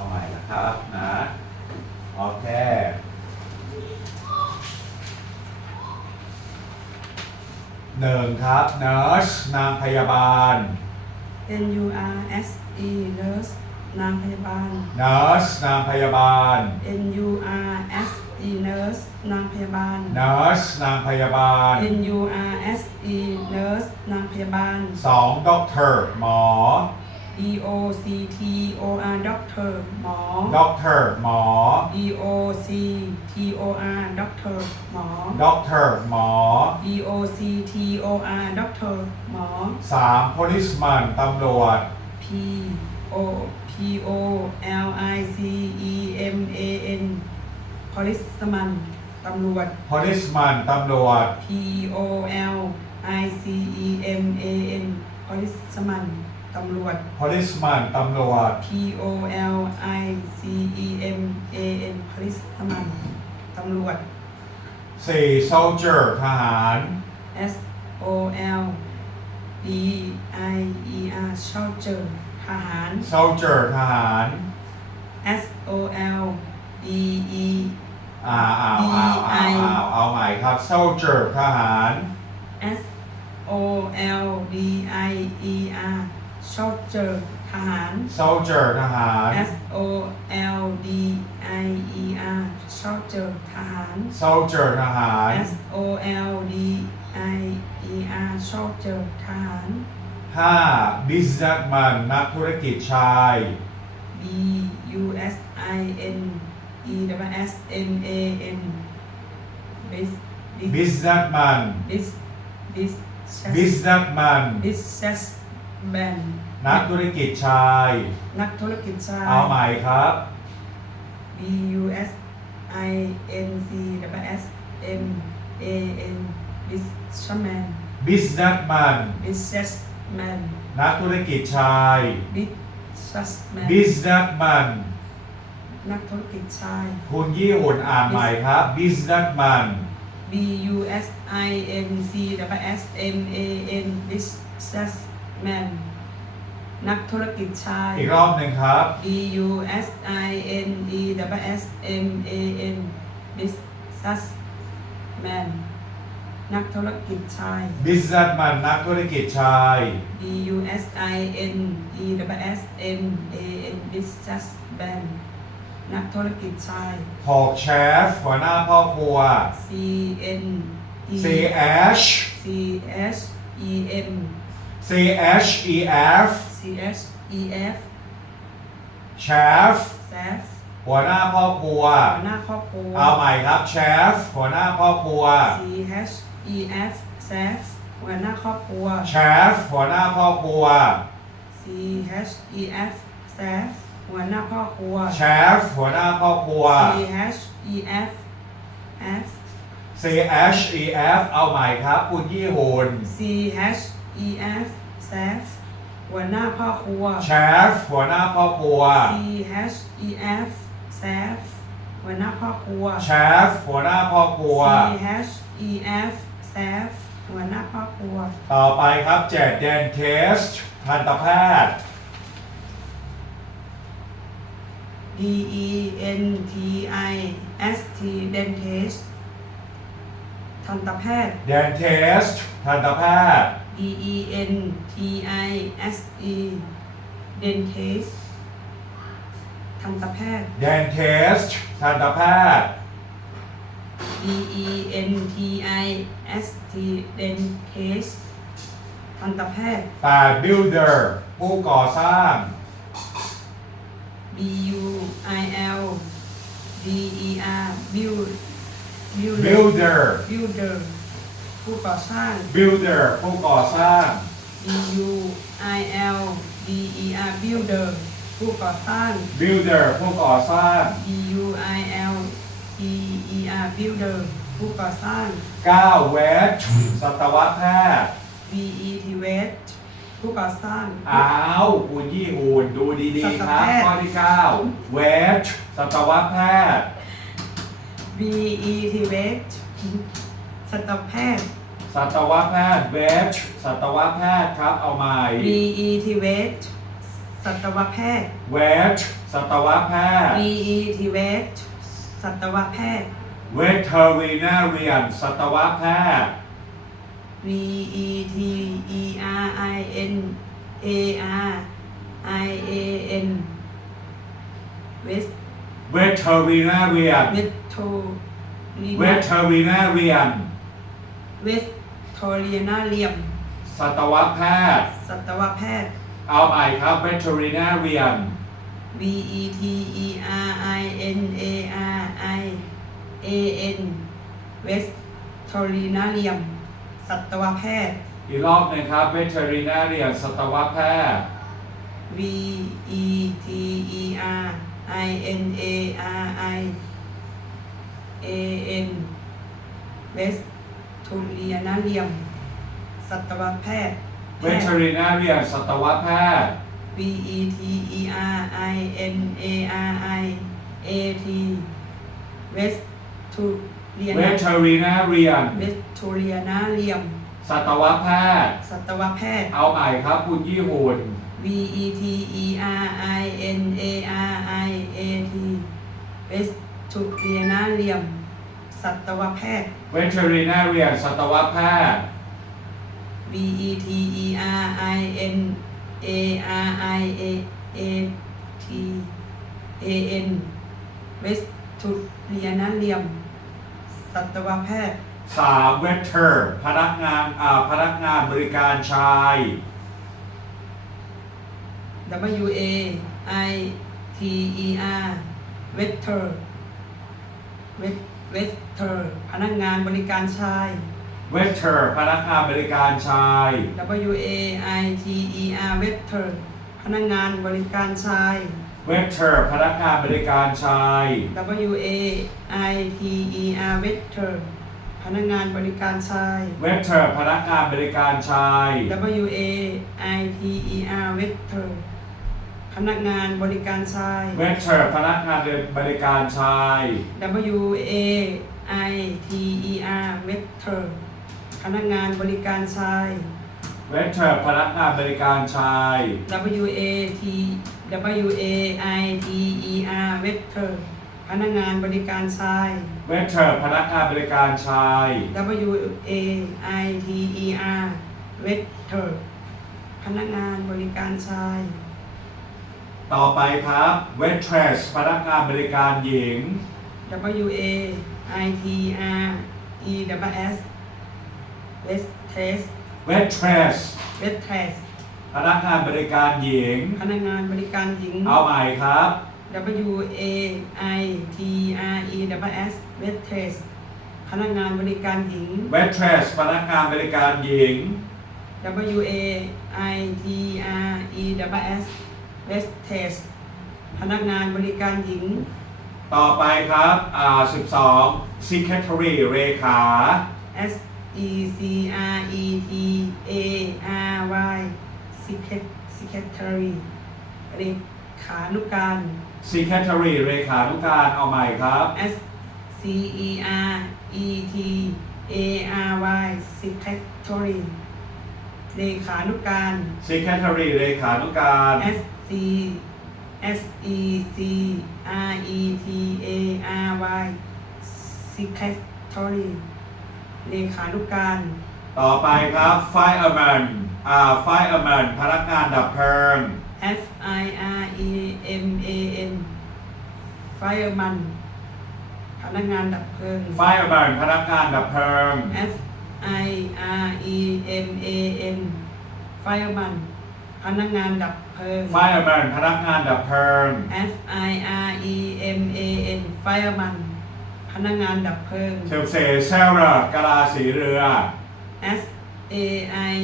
เอาใหม่นะครับนะโอเคหนึ่งครับ nurse นางพยาบาล N U R S E nurse นางพยาบาล nurse นางพยาบาล N U R S E nurse นางพยาบาล nurse นางพยาบาล N U R S E nurse นางพยาบาลสอง doctor หมอ D O C T O R doctor หมอ doctor หมอ D O C T O R doctor หมอ doctor หมอ D O C T O R doctor หมอ สาม policeman ตำรวจ P O P O L I C E M A N policeman ตำรวจ policeman ตำรวจ P O L I C E M A N policeman ตำรวจ policeman ตำรวจ P O L I C E M A N policeman ตำรวจ สี่ soldier ทหาร S O L D I E R soldier ทหาร soldier ทหาร S O L D E อ่าเอาเอาเอาเอาเอาใหม่ครับ soldier ทหาร S O L D I E R soldier ทหาร soldier ทหาร S O L D I E R soldier ทหาร soldier ทหาร S O L D I E R soldier ทหารห้า businessman นักธุรกิจชาย B U S I N E W S M A N Bis Bis businessman Bis Bis businessman Businessman นักธุรกิจชาย นักธุรกิจชาย เอาใหม่ครับ B U S I N C W S M A N Businessman businessman Businessman นักธุรกิจชาย Businessman businessman นักธุรกิจชาย คุณยี่หุ่นอ่านใหม่ครับ businessman B U S I N C W S M A N Businessman นักธุรกิจชาย อีกรอบหนึ่งครับ B U S I N E W S M A N Businessman นักธุรกิจชาย businessman นักธุรกิจชาย B U S I N E W S M A N Businessman นักธุรกิจชายหกเชฟหัวหน้าพ่อครัว C N E C H C S E M C H E F C S E F เชฟแซฟหัวหน้าพ่อครัว หัวหน้าครอบครัว เอาใหม่ครับเชฟหัวหน้าพ่อครัว C H E F แซฟหัวหน้าครอบครัวเชฟหัวหน้าพ่อครัว C H E F แซฟหัวหน้าพ่อครัวเชฟหัวหน้าพ่อครัว C H E F F C H E F เอาใหม่ครับ คุณยี่หุ่น C H E F แซฟหัวหน้าพ่อครัว เชฟหัวหน้าพ่อครัว C H E F แซฟหัวหน้าพ่อครัว เชฟหัวหน้าพ่อครัว C H E F แซฟหัวหน้าพ่อครัว ต่อไปครับเจ็ดเดนเทสทันตแพทย์ D E N T I S T dentist ทันตแพทย์ เดนเทสทันตแพทย์ D E N T I S E dentist ทันตแพทย์เดนเทสทันตแพทย์ D E N T I S T dentist ทันตแพทย์แปด builder ผู้ก่อสร้าง B U I L D E R build builder builder builder ผู้ก่อสร้าง builder ผู้ก่อสร้าง B U I L D E R builder ผู้ก่อสร้าง builder ผู้ก่อสร้าง B U I L D E R builder ผู้ก่อสร้าง9 vet สัตวแพทย์ V E T vet ผู้ก่อสร้าง อ้าวคุณยี่หูนดูดีๆครับสัตวแพทย์ข้อที่9 vet สัตวแพทย์ B E T vet สัตวแพทย์ สัตวแพทย์ vet สัตวแพทย์ครับเอาใหม่ B E T vet สัตวแพทย์ vet สัตวแพทย์ V E T vet สัตวแพทย์ veterinarian สัตวแพทย์ V E T E R I N A R I A N West veterinarian Vetto veterinarian Veterinarian สัตวแพทย์ สัตวแพทย์ เอาใหม่ครับ veterinarian V E T E R I N A R I A N Veterinarian สัตวแพทย์ อีกรอบหนึงครับ veterinarian สัตวแพทย์ V E T E R I N A R I A N Veterinarian สั ตวแพทย์แพทย์ veterinarian สัตวแพทย์ V E T E R I N A R I A T West to เรียน veterinarian เวสทูเรียนาเรียม สัตวแพทย์ สัตวแพทย์ เอาใหม่ครับคุณยี่หุ่น V E T E R I N A R I A T เวสทูเรียนาเรียม สัตวแพทย์ veterinarian สัตวแพทย์ V E T E R I N A R I A A T A N เวสทูเรียนาเรียมสัตวแพทย์ สาม veter พนักงานอ่าพนักงานบริการชาย W A I T E R Veter Veter พนักงาน บริการชาย veter พนักงานบริการชาย W A I T E R Veter พนักงานบริการชาย veter พนักงานบริการชาย W A I T E R Veter พนักงานบริการชาย veter พนักงานบริการชาย W A I T E R Veter พนักงานบริการชาย veter พนักงานบริการชาย W A I T E R Veter พนักงานบริการชาย veter พนักงานบริการชาย W A T W A I T E R Veter พนักงานบริการชาย veter พนักงานบริการชาย W A I T E R Veter พนักงานบริการชาย ต่อไปครับ waitress พนักงานบริการหญิง W A I T R E W S Waitress waitress Waitress พนักงานบริการหญิง พนักงานบริการหญิง เอาใหม่ครับ W A I T R E W S Waitress พนักงานบริการหญิง waitress พนักงานบริการหญิง W A I T R E W S Waitress พนักงานบริการหญิง ต่อไปครับอ่า12 secretary เลขา S E C R E T A R Y Secret- Secretary เลขานุการ secretary เลขานุการเอาใหม่ครับ S C E R E T A R Y Secretary เลขานุการ secretary เลขานุการ S C S E C R E T A R Y Secretary เลขานุการ ต่อไปครับ fireman อ่า fireman พนักงานดับเพลิง F I R E M A N Fireman พนักงานดับเพลิง fireman พนักงานดับเพลิง F I R E M A N Fireman พนักงานดับเพลิง fireman พนักงานดับเพลิง F I R E M A N Fireman พนักงานดับเพลิง เชลเซเซลเรกะลาสีเรือ S A I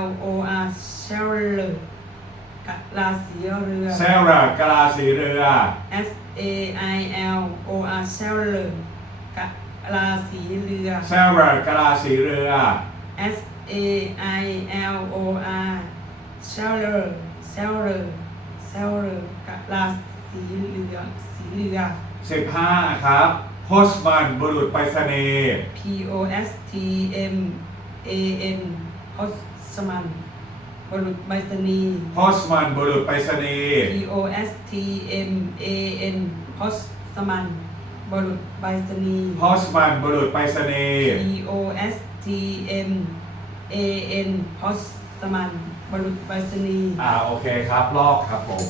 L O R Sailor กะลาสีเรือ เซลเรกะลาสีเรือ S A I L O R Sailor กะลาสีเรือ เซลเรกะลาสีเรือ S A I L O R Sailor Sailor Sailor กะลาสีเรือสีเรือ15ครับ postman บุรุษไปรษณีย์ P O S T M A N Postman บุรุษไปรษณีย์ postman บุรุษไปรษณีย์ P O S T M A N postman บุรุษไปรษณีย์ postman บุรุษไปรษณีย์ P O S T M A N postman บรุษไปรษณีย์อ่าโอเคครับลอกครับผม